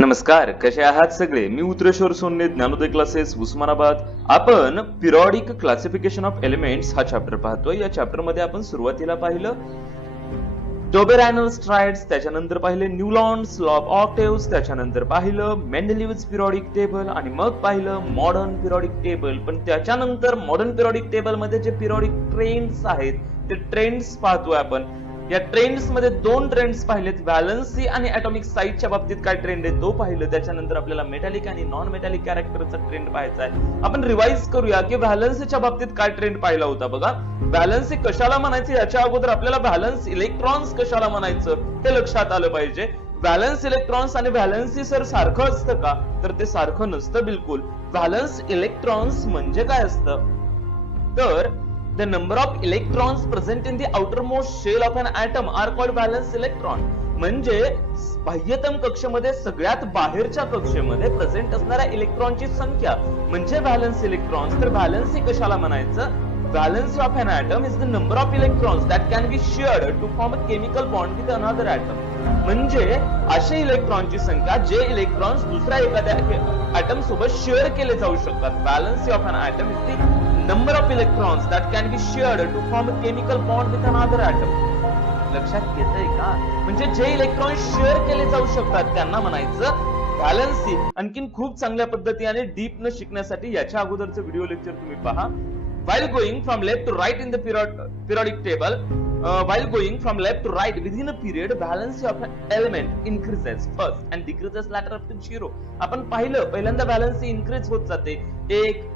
नमस्कार, कसे आहात सगळे? मी उत्रेश्वर सोन्ने, ज्ञानोदय क्लासेस उस्मानाबाद. आपण पिरियॉडिक क्लासिफिकेशन ऑफ एलिमेंट्स हा चॅप्टर पाहतोय. या चॅप्टर मध्ये आपण सुरुवातीला पाहिलं डोबेरायनल स्ट्राइड्स, त्याच्यानंतर पाहिले न्यूलॉन्स लॉ ऑफ ऑक्टेव्स, त्याच्यानंतर पाहिलं मेंडेलिव्हिज पिरियॉडिक टेबल आणि मग पाहिलं मॉडर्न पिरियॉडिक टेबल. पण त्याच्यानंतर मॉडर्न पिरियॉडिक टेबल मध्ये जे पिरियॉडिक ट्रेंड्स आहेत ते ट्रेंड्स पाहतोय आपण. या ट्रेंड्स मध्ये दोन ट्रेंड्स पाहिलेत, व्हॅलन्सी आणि ऍटॉमिक साईजच्या बाबतीत काय ट्रेंड आहे तो पाहिलं. त्याच्यानंतर आपल्याला मेटॅलिक आणि नॉन मेटॅलिक कॅरेक्टरचा ट्रेंड पाहायचा आहे. आपण रिवाइज करूया की व्हॅलन्सीच्या बाबतीत काय ट्रेंड पाहिला होता. बघा, व्हॅलन्सी कशाला म्हणायचं याच्या अगोदर आपल्याला व्हॅलन्स इलेक्ट्रॉन्स कशाला म्हणायचं हे लक्षात आलं पाहिजे. व्हॅलन्स इलेक्ट्रॉन्स आणि व्हॅलन्सी सर सारखं असतं का? तर ते सारखं नसतं बिलकुल. व्हॅलन्स इलेक्ट्रॉन्स म्हणजे काय असतं तर the number of electrons present in the outermost shell of an atom are called valence electron. म्हणजे बाह्यतम कक्षेमध्ये सगळ्यात बाहेरच्या कक्षेमध्ये प्रेझेंट असणाऱ्या इलेक्ट्रॉनची संख्या म्हणजे व्हॅलन्स इलेक्ट्रॉन्स. तर व्हॅलन्सी कशाला म्हणायचं? Valency of an atom is the number of electrons that can be shared to form a chemical bond with another atom. म्हणजे अशा इलेक्ट्रॉनची संख्या जे इलेक्ट्रॉन्स दुसऱ्या एखाद्या ऍटम सोबत शेअर केले जाऊ शकतात. Valency of an atom is the number of electrons that can be shared to form a chemical bond with another atom. लक्षात येतंय का? म्हणजे जे इलेक्ट्रॉन शेअर केले जाऊ शकतात त्यांना म्हणायचं व्हॅलन्सी. आणखीन खूप चांगल्या पद्धतीने डीप न शिकण्यासाठी याच्या अगोदरचं व्हिडिओ लेक्चर तुम्ही पहा. While going from left to right in the periodic table, while going from left to right within a period, valency of an element increases first and decreases later up to 0. आपण पाहिलं पहिल्यांदा valency increase होत जाते. एक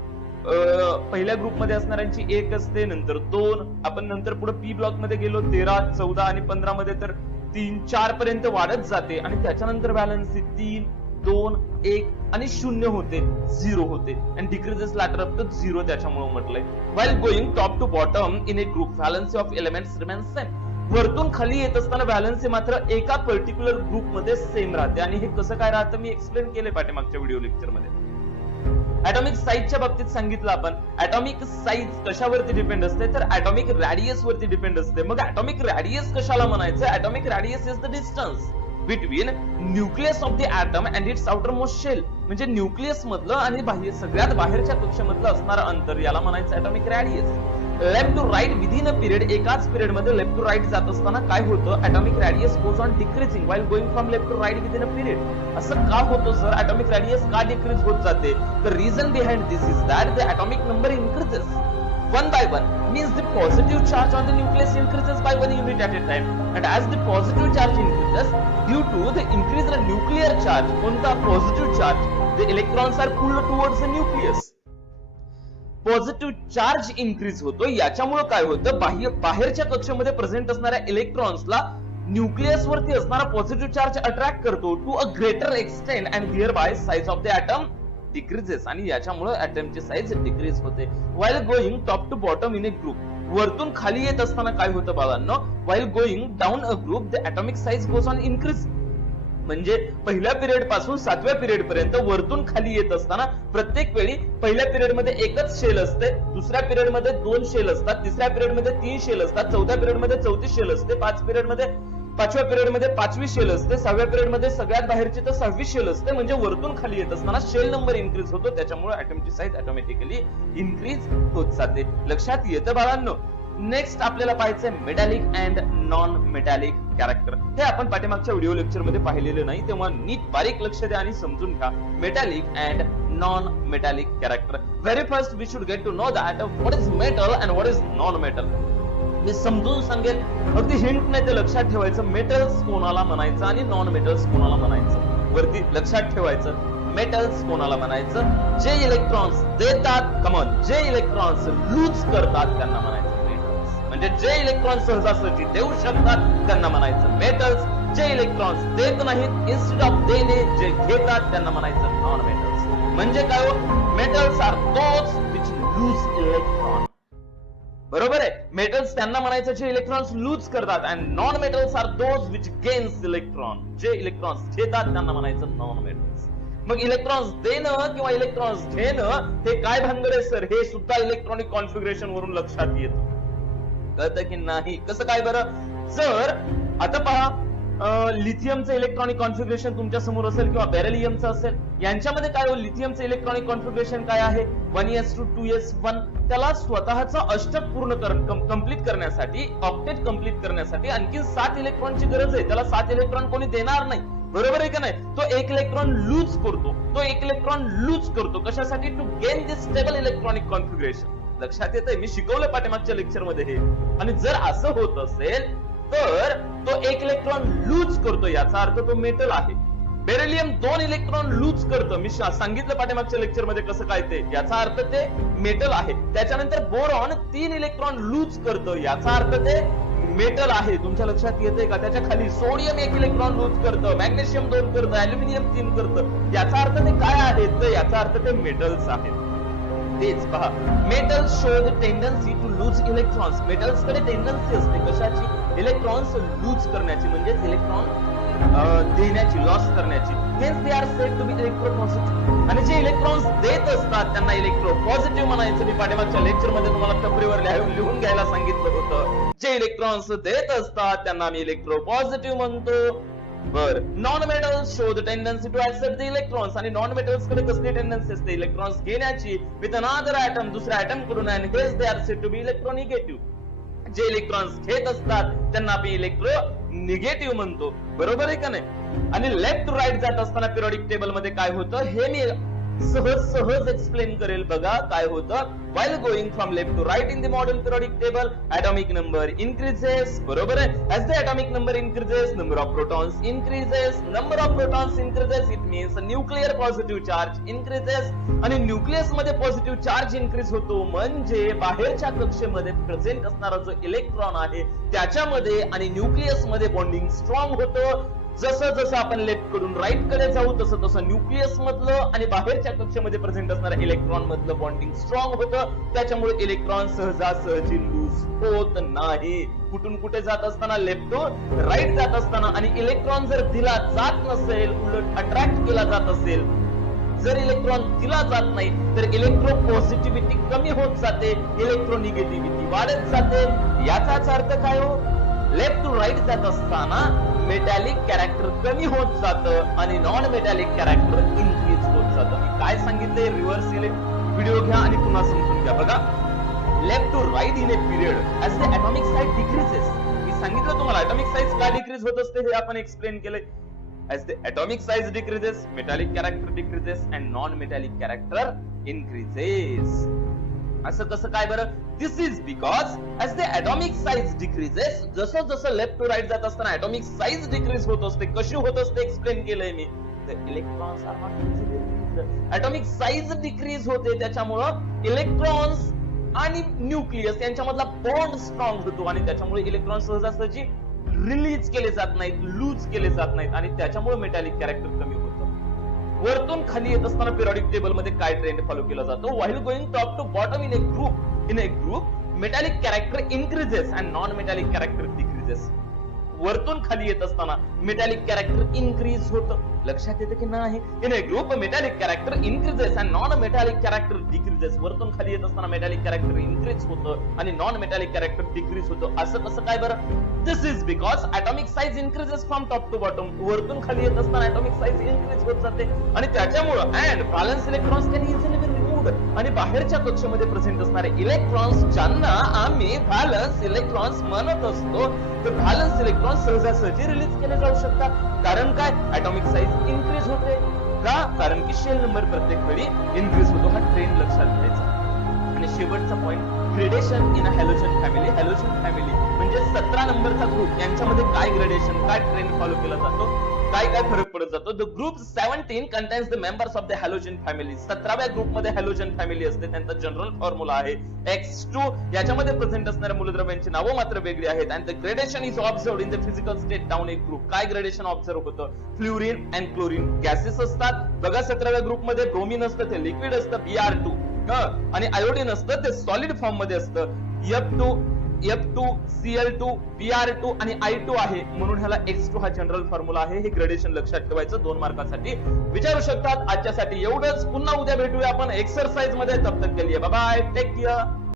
पहिल्या group मध्ये असणाऱ्यांची एक असते, नंतर 2, आपण नंतर पुढे पी ब्लॉक मध्ये गेलो 13, 14 आणि 15 मध्ये तर 3, 4 पर्यंत वाढत जाते आणि त्याच्यानंतर व्हॅलन्सी 3, 2, 1 आणि 0 होते, 0 होते and decreases later up to 0. त्याच्यामुळे म्हटलंय while going top to bottom in a group valency of elements remains same. वरतून खाली येत असताना व्हॅलन्सी मात्र एका पर्टिक्युलर ग्रुप मध्ये सेम राहते. आणि हे कसं काय राहतं मी एक्सप्लेन केले पाठीमागच्या व्हिडिओ लेक्चर मध्ये. ऍटॉमिक साईजच्या बाबतीत सांगितलं आपण. ऍटॉमिक साईज कशावरती डिपेंड असते तर ऍटॉमिक रॅडियस वरती डिपेंड असते. मग ऍटॉमिक रॅडियस कशाला म्हणायचं? Atomic radius is the distance between nucleus of the atom and its outermost shell. म्हणजे न्यूक्लियस मधलं आणि सगळ्यात बाहेरच्या कक्षेमधलं असणारं अंतर याला म्हणायचं atomic radius. Left to right within a period, एकाच पिरियड मध्ये लेफ्ट टू राईट जात असताना काय होतं? Atomic radius goes on decreasing while going from left to right within a period. असं का होतं सर? ऍटॉमिक रॅडियस का डिक्रीज होत जाते? The reason behind this is that the atomic number increases one by one, means the positive charge on the nucleus increases by 1 unit at a time, and as the positive charge increases due to the increase in the nuclear charge, कोणता positive charge, the electrons are pulled towards the nucleus. Positive charge increase होतो. याच्यामुळे काय होतं? बाहेरच्या कक्षेमध्ये present असणाऱ्या इलेक्ट्रॉन्सला nucleus वरती असणारा positive charge attract करतो to a greater extent and hereby size of the atom decreases. आणि याच्यामुळे ऍटमची साईज डिक्रीज होते. While going top to bottom in a group, वरतून खाली येत असताना काय होतं बाबांनो? While going down a group the atomic size goes on increase. म्हणजे पहिल्या पिरियड पासून 7व्या पिरियड पर्यंत वरतून खाली येत असताना प्रत्येक वेळी पहिल्या पिरियड मध्ये एकच शेल असते, दुसऱ्या पिरियड मध्ये 2 शेल असतात, तिसऱ्या पिरियड मध्ये 3 शेल असतात, चौथ्या पिरियड मध्ये 34 शेल असते, 5व्या पिरियड मध्ये 5वी शेल असते, 6व्या पिरियड मध्ये सगळ्यात बाहेरची तर 6वी शेल असते. म्हणजे वरतून खाली येत असताना शेल नंबर इन्क्रीज होतो. त्याच्यामुळे ऍटमची साईज ऑटोमॅटिकली इन्क्रीज होत जाते. लक्षात येतं बाळांनो? नेक्स्ट आपल्याला पाहायचंय metallic and non metallic character. हे आपण पाठीमागच्या व्हिडिओ लेक्चर मध्ये पाहिलेलं नाही, तेव्हा नीट बारीक लक्ष द्या आणि समजून घ्या. Metallic and non metallic character. Very first we should get to know that what is metal and what is non metal. मी समजून सांगेल, अगदी हिंट नाही ते लक्षात ठेवायचं. मेटल्स कोणाला म्हणायचं आणि नॉन मेटल्स कोणाला म्हणायचं वरती लक्षात ठेवायचं. मेटल्स कोणाला म्हणायचं? जे इलेक्ट्रॉन्स देतात, कमॉन, जे इलेक्ट्रॉन्स लूज करतात त्यांना म्हणायचं मेटल्स. म्हणजे जे इलेक्ट्रॉन्स सहजासहजी देऊ शकतात त्यांना म्हणायचं मेटल्स. जे इलेक्ट्रॉन्स देत नाहीत, इन्स्टेड ऑफ देणे जे घेतात त्यांना म्हणायचं नॉन मेटल्स. म्हणजे काय हो? Metals are those which lose electron. बरोबर आहे. मेटल्स त्यांना म्हणायचं जे इलेक्ट्रॉन्स लूज करतात, and non metals are those which gains electron. जे इलेक्ट्रॉन्स घेतात त्यांना म्हणायचं नॉन मेटल्स. मग इलेक्ट्रॉन्स देणं किंवा इलेक्ट्रॉन्स घेणं हे काय भानगड आहे सर? हे सुद्धा इलेक्ट्रॉनिक कॉन्फिगरेशन वरून लक्षात येतं. कळतं की नाही? कसं काय बरं? जर आता पहा, लिथियमचं इलेक्ट्रॉनिक कॉन्फिगरेशन तुमच्या समोर असेल किंवा बेरिलियमचं असेल. यांच्यामध्ये काय हो, लिथियमचं इलेक्ट्रॉनिक कॉन्फिगरेशन काय आहे, 1s2 2s1. त्याला स्वतःचा अष्टक पूर्ण कंप्लीट करण्यासाठी, ऑक्टेट कंप्लीट करण्यासाठी आणखी 7 इलेक्ट्रॉनची गरज आहे. त्याला 7 इलेक्ट्रॉन कोणी देणार नाही, बरोबर आहे का नाही. तो एक इलेक्ट्रॉन लूज करतो कशासाठी, to gain this stable electronic configuration. लक्षात येतंय, मी शिकवलं पाठीमागच्या लेक्चर मध्ये हे. आणि जर असं होत असेल तर तो एक इलेक्ट्रॉन लूज करतो, याचा अर्थ तो मेटल आहे. बेरिलियम 2 इलेक्ट्रॉन लूज करतं, मी सांगितलं पाठीमागच्या लेक्चर मध्ये कसं काय ते, याचा अर्थ ते मेटल आहे. त्याच्यानंतर बोरॉन 3 इलेक्ट्रॉन लूज करतं, याचा अर्थ ते मेटल आहे. तुमच्या लक्षात येते का. त्याच्या खाली सोडियम 1 इलेक्ट्रॉन लूज करतं, मॅग्नेशियम 2 करतं, अल्युमिनियम 3 करतं. याचा अर्थ ते काय आहे, तर याचा अर्थ ते मेटल्स आहेत. तेच पहा, metals show the tendency to lose electrons. Metals कडे टेंडन्सी असते कशाची, इलेक्ट्रॉन्स लूज करण्याची, म्हणजे इलेक्ट्रॉन देण्याची, लॉस करण्याची. Hence they are said to be electropositive. आणि जे इलेक्ट्रॉन्स देत असतात त्यांना इलेक्ट्रोपॉझिटिव्ह म्हणायचं. मी पाठीमागच्या लेक्चर मध्ये तुम्हाला टपरीवर लिहून घ्यायला सांगितलं होतं. जे इलेक्ट्रॉन्स देत असतात त्यांना मी इलेक्ट्रोपॉझिटिव्ह म्हणतो. बर, non metals show the tendency to accept the electrons. आणि नॉन मेटल्स कडे कसली टेंडन्सी असते, इलेक्ट्रॉन्स घेण्याची विथ अनदर ऍटम, दुसऱ्या ऍटम कडून. And hence they are said to be electronegative. जे इलेक्ट्रॉन्स घेत असतात त्यांना आपण इलेक्ट्रोनिगेटिव्ह म्हणतो, बरोबर आहे का नाही. आणि लेफ्ट टू राईट जात असताना पिरियोडिक टेबल मध्ये काय होतं हे मी सहज एक्सप्लेन करेल. बघा काय होतं, while going from left to right in the modern periodic table, atomic number increases, बरोबर आहे. as the atomic number increases, number of protons increases. number of protons increases, it means nuclear positive charge increases. आणि nucleus मध्ये positive charge increase होतो, म्हणजे बाहेरच्या कक्षेमध्ये present असणारा जो electron आहे त्याच्यामध्ये आणि न्यूक्लियस मध्ये बॉन्डिंग स्ट्रॉंग होतं. जसं जसं आपण लेफ्ट कडून राईट कडे जाऊ तसं तसं न्यूक्लियस मधलं आणि बाहेरच्या कक्षेमध्ये प्रेझेंट असणाऱ्या इलेक्ट्रॉन मधलं बॉन्डिंग स्ट्रॉंग होतं. त्याच्यामुळे इलेक्ट्रॉन सहजासहजी लूज होत नाही. कुठून कुठे जात असताना, लेफ्ट टू राईट जात असताना. आणि इलेक्ट्रॉन जर दिला जात नसेल, उलट अट्रॅक्ट केला जात असेल, जर इलेक्ट्रॉन दिला जात नाही तर इलेक्ट्रोपॉझिटिव्हिटी कमी होत जाते, इलेक्ट्रोनिगेटिव्हिटी वाढत जाते. याचाच अर्थ काय हो, लेफ्ट टू राईट जात असताना मेटॅलिक कॅरेक्टर कमी होत जातं आणि नॉन मेटॅलिक कॅरेक्टर इन्क्रीज होत जातं. मी काय सांगितलंय, रिव्हर्स व्हिडिओ घ्या आणि पुन्हा समजून घ्या. बघा, left to right in a period as the atomic size decreases. मी सांगितलं तुम्हाला ऍटॉमिक साइज का डिक्रीज होत असते हे आपण एक्सप्लेन केलंय. as the atomic size decreases, metallic character decreases and non-metallic character increases. असं कसं काय बरं, this is because as the atomic size decreases, जसं जसं लेफ्ट टू राईट जात असताना atomic size decrease होत असते. कशी होत असते एक्सप्लेन केलंय मी. the electrons are not easily released. atomic size decrease होते, त्याच्यामुळं इलेक्ट्रॉन्स आणि न्यूक्लियस यांच्यामधला बॉन्ड स्ट्रॉंग होतो आणि त्याच्यामुळे इलेक्ट्रॉन सहजासहजी रिलीज केले जात नाहीत, लूज केले जात नाहीत आणि त्याच्यामुळे मेटॅलिक कॅरेक्टर कमी होतं. वरतून खाली येत असताना पिरियोडिक टेबल मध्ये काय ट्रेंड फॉलो केला जातो, while going top to bottom in a group metallic character increases and non metallic character decreases. वरतून खाली येत असताना मेटॅलिक कॅरेक्टर इन्क्रीज होतं. लक्षात येते की नाही, in a group metallic character increases and non metallic character decreases. वरतून खाली येत असताना मेटॅलिक कॅरेक्टर इन्क्रीज होतं आणि नॉन मेटॅलिक कॅरेक्टर डिक्रीज होतं. असं कसं काय बरं, this is because atomic size increases from top to bottom. वरतून खाली येत असताना atomic size इन्क्रीज होत जाते आणि त्याच्यामुळे and valence electrons can easily be removed. आणि बाहेरच्या कक्षेमध्ये प्रेझेंट असणारे इलेक्ट्रॉन्स ज्यांना आम्ही व्हॅलन्स इलेक्ट्रॉन्स म्हणत असतो, तर व्हॅलन्स इलेक्ट्रॉन सहजासहजी रिलीज केले जाऊ शकतात. कारण काय, atomic size इन्क्रीज होते का, कारण की शेल नंबर प्रत्येक वेळी इन्क्रीज होतो. हा ट्रेंड लक्षात घ्यायचा. आणि शेवटचा point, gradation in a halogen family. Halogen family म्हणजे 17 नंबरचा ग्रुप, यांच्यामध्ये काय ग्रेडेशन, काय ट्रेंड फॉलो केला जातो, काय काय फरक पडत जातो. The group 17 contains the members of the halogen family. 17व्या ग्रुपमध्ये हॅलोजन फॅमिली असते, त्यांचा जनरल फॉर्म्युला आहे X2. याच्यामध्ये प्रेझेंट असणाऱ्या मूलद्रव्यांची नावं मात्र वेगळी आहेत. And the gradation is observed in the physical state down a group. काय ग्रेडेशन ऑब्झर्व होतं, फ्लोरीन अँड क्लोरीन गॅसेस असतात. बघा 17व्या ग्रुपमध्ये ब्रोमीन असतं, ते लिक्विड असतं Br2, आणि आयोडीन असतं, ते सॉलिड फॉर्म मध्ये असतं. F2 Cl2 Br2 आणि I2 आहे, म्हणून ह्याला X2 हा जनरल फॉर्म्युला आहे. हे ग्रेडेशन लक्षात ठेवायचं, 2 मार्कासाठी विचारू शकतात. आजच्यासाठी एवढंच, पुन्हा उद्या भेटूया आपण एक्सरसाइज मध्ये. तब तक के लिए बाय बाय, टेक केअर.